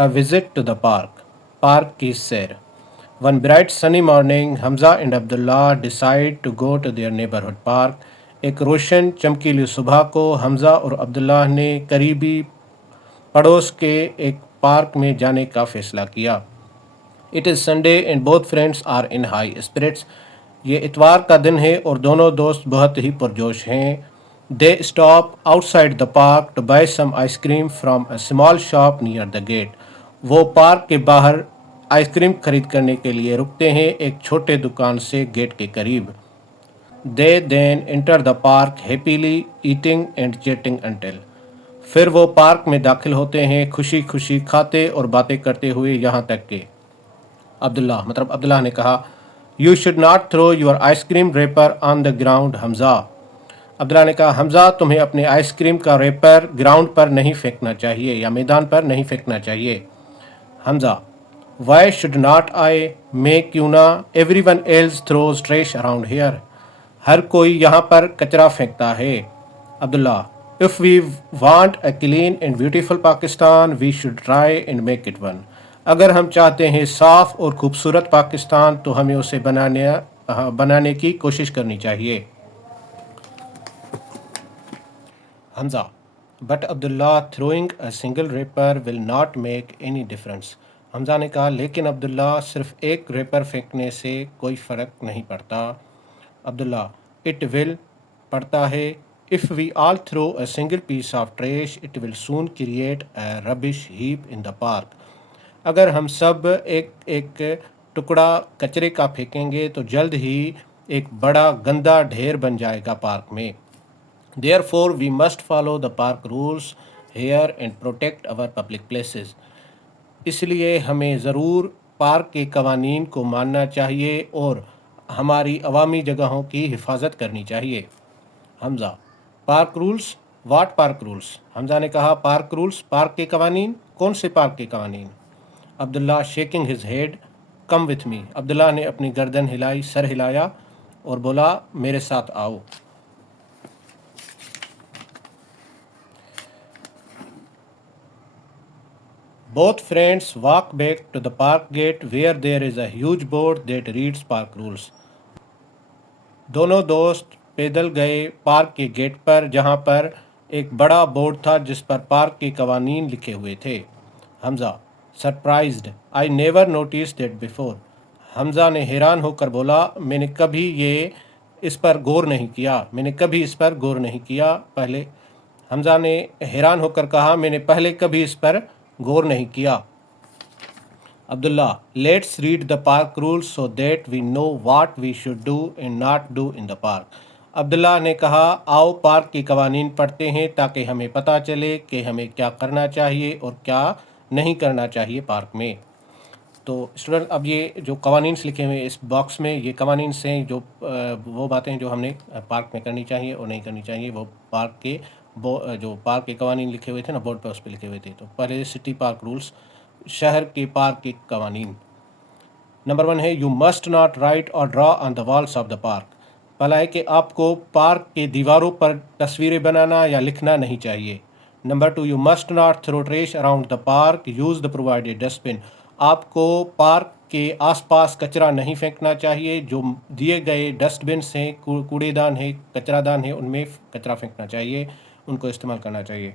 A visit to the park. Park की सैर. One bright sunny morning, Hamza and Abdullah decide to go to their neighborhood park. एक रोशन चमकीली सुबह को हमज़ा और अब्दुल्लाह ने करीबी पड़ोस के एक पार्क में जाने का फैसला किया. It is Sunday and both friends are in high spirits. ये इतवार का दिन है और दोनों दोस्त बहुत ही पुरजोश हैं. They stop outside the park to buy some ice cream from a small shop near the gate. वो पार्क के बाहर आइसक्रीम खरीद करने के लिए रुकते हैं एक छोटे दुकान से गेट के करीब. They then enter the park happily eating and chatting until. फिर वो पार्क में दाखिल होते हैं खुशी खुशी खाते और बातें करते हुए यहाँ तक कि अब्दुल्लाह ने कहा, you should not throw your ice cream wrapper on the ground Hamza. Abdullah ने कहा, हमज़ा तुम्हें अपने आइसक्रीम का रेपर ग्राउंड पर नहीं फेंकना चाहिए या मैदान पर नहीं फेंकना चाहिए. Hamza, why should not I, मैं क्यों ना, everyone else throws trash around here, हर कोई यहाँ पर कचरा फेंकता है. Abdullah, if we want a clean and beautiful Pakistan we should try and make it one. अगर हम चाहते हैं साफ़ और खूबसूरत पाकिस्तान तो हमें उसे बनाने की कोशिश करनी चाहिए. Hamza, but Abdullah, throwing a single wrapper will not make any difference. Hamza ने कहा, लेकिन अब्दुल्ला, सिर्फ एक रेपर फेंकने से कोई फ़र्क नहीं पड़ता. अब्दुल्ला, इट विल, पड़ता है. If we all throw a single piece of trash it will soon create a rubbish heap in the park. अगर हम सब एक एक टुकड़ा कचरे का फेंकेंगे तो जल्द ही एक बड़ा गंदा ढेर बन जाएगा पार्क में. Therefore, we must follow the park rules here and protect our public places. इसलिए हमें ज़रूर पार्क के कवानीन को मानना चाहिए और हमारी अवामी जगहों की हिफाजत करनी चाहिए. हमज़ा, पार्क रूल्स, वाट पार्क रूल्स. हमज़ा ने कहा, पार्क रूल्स, पार्क के कवानीन, कौन से पार्क के कवानीन. Abdullah, shaking his head, come with me. Abdullah ने अपनी गर्दन हिलाई, सर हिलाया और बोला, मेरे साथ आओ. Both friends walk back to the park gate where there is a huge board that reads park rules. दोनों दोस्त पैदल गए पार्क के गेट पर जहाँ पर एक बड़ा बोर्ड था जिस पर पार्क के कवानीन लिखे हुए थे. Hamza, surprised, I never notice that before. Hamza ने हैरान होकर बोला, मैंने कभी इस पर गौर नहीं किया पहले. हमज़ा ने हैरान होकर कहा, मैंने पहले कभी इस पर गौर नहीं किया. Abdullah, let's read the park rules so that we know what we should do and not do in the park. Abdullah ने कहा, आओ पार्क के कवानीन पढ़ते हैं ताकि हमें पता चले कि हमें क्या करना चाहिए और क्या नहीं करना चाहिए पार्क में. तो स्टूडेंट, अब ये जो कवानीन लिखे हुए इस बॉक्स में, ये कवानीन हैं जो वो बातें जो हमने पार्क में करनी चाहिए और नहीं करनी चाहिए. वो पार्क के जो पार्क के कवानीन लिखे हुए थे ना बोर्ड पर, उस पर लिखे हुए थे. तो पहले सिटी पार्क रूल्स, शहर के पार्क के कवानीन. नंबर 1 है, यू मस्ट नॉट राइट और draw on the walls of the park. पहला है कि आपको पार्क के दीवारों पर तस्वीरें बनाना या लिखना नहीं चाहिए. Number 2, you must not throw trash around the park, use the provided dustbin. आपको पार्क के आसपास कचरा नहीं फेंकना चाहिए. जो दिए गए डस्टबिन हैं, कूड़ेदान है, कचरादान है, उनमें कचरा फेंकना चाहिए, उनको इस्तेमाल करना चाहिए.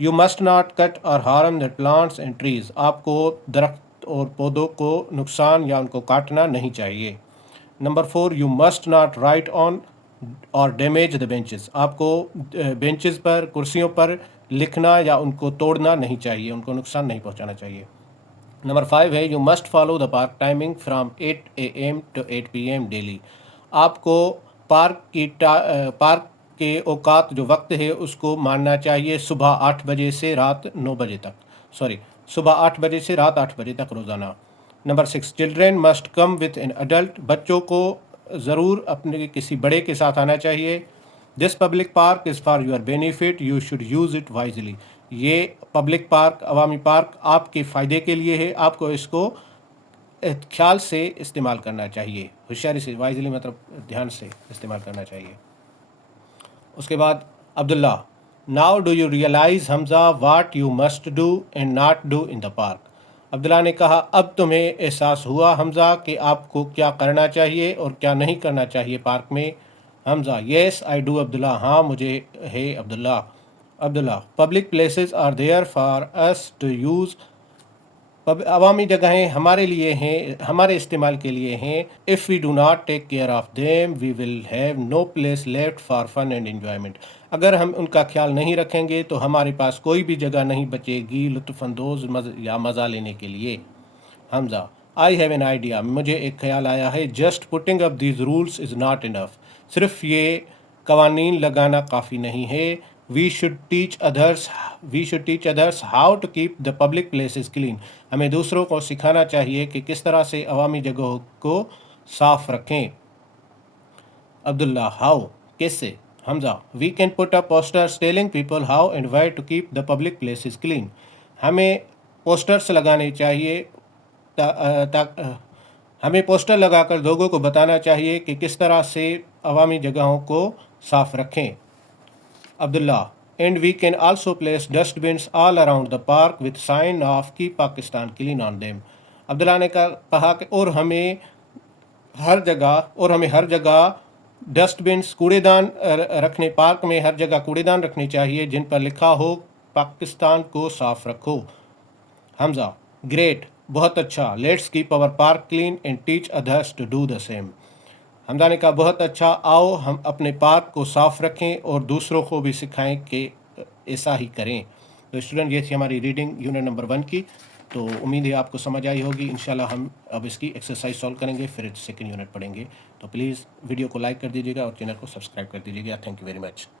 यू मस्ट नॉट कट और harm the plants and trees. आपको दरख्त और पौधों को नुकसान या उनको काटना नहीं चाहिए. Number 4, you must not right on और डैमेज द बेंचेस. आपको बेंचेस पर, कुर्सियों पर लिखना या उनको तोड़ना नहीं चाहिए, उनको नुकसान नहीं पहुंचाना चाहिए. नंबर 5 है, you must follow the park timing from 8 AM to 8 PM daily. आपको पार्क के औकात जो वक्त है उसको मानना चाहिए. सुबह 8 बजे से रात 9 बजे तक, सुबह 8 बजे से रात 8 बजे तक रोज़ाना. Number 6, children must come with an adult. बच्चों को ज़रूर अपने किसी बड़े के साथ आना चाहिए. This public park is for your benefit, you should use it wisely. ये पब्लिक पार्क, अवामी पार्क आपके फ़ायदे के लिए है, आपको इसको ख्याल से इस्तेमाल करना चाहिए, होशियारी से. वाइजली मतलब ध्यान से इस्तेमाल करना चाहिए. उसके बाद Abdullah, now do you realise Hamza what you must do and not do in the park. Abdullah نے کہا اب تمہیں احساس ہوا حمزہ کہ آپ کو کیا کرنا چاہیے اور کیا نہیں کرنا چاہیے پارک میں؟ حمزہ یس آئی ڈو عبداللہ ہاں مجھے ہے Abdullah public places are there for us to use عوامی جگہیں ہمارے لیے ہیں، ہمارے استعمال کے لیے ہیں. If we do not take care of them we will have no place left for fun and enjoyment. اگر ہم ان کا خیال نہیں رکھیں گے تو ہمارے پاس کوئی بھی جگہ نہیں بچے گی لطف اندوز یا مزہ لینے کے لیے. Hamza I have an idea مجھے ایک خیال آیا ہے. Just putting up these rules is not enough. صرف یہ قوانین لگانا کافی نہیں ہے. We should teach others how to keep the public places clean. ہمیں دوسروں کو سکھانا چاہیے کہ کس طرح سے عوامی جگہوں کو صاف رکھیں. عبداللہ ہاؤ کیسے؟ Hamza we can put up posters telling people how and why to keep the public places clean. ہمیں پوسٹرز لگانے چاہیے ہمیں پوسٹر لگا کر لوگوں کو بتانا چاہیے کہ کس طرح سے عوامی جگہوں کو صاف رکھیں. Abdullah and we can also place dustbins all around the park with sign of keep Pakistan clean on them. Abdullah نے کہا کہ اور ہمیں ہر جگہ ڈسٹ بنس کوڑے دان رکھنے پارک میں ہر جگہ کوڑے دان رکھنے چاہیے جن پر لکھا ہو پاکستان کو صاف رکھو. حمزہ گریٹ بہت اچھا. Let's keep our park clean and teach others to do the same. Hamza نے کہا بہت اچھا آؤ ہم اپنے پارک کو صاف رکھیں اور دوسروں کو بھی سکھائیں کہ ایسا ہی کریں. تو اسٹوڈنٹ یہ تھی ہماری ریڈنگ یونٹ نمبر 1 کی. تو امید ہے آپ کو سمجھ آئی ہوگی. انشاءاللہ ہم اب اس کی ایکسرسائز سولو کریں گے پھر سیکنڈ یونٹ پڑھیں گے. تو پلیز ویڈیو کو لائک کر دیجیے گا اور چینل کو سبسکرائب کر دیجیے گا. Thank you very much.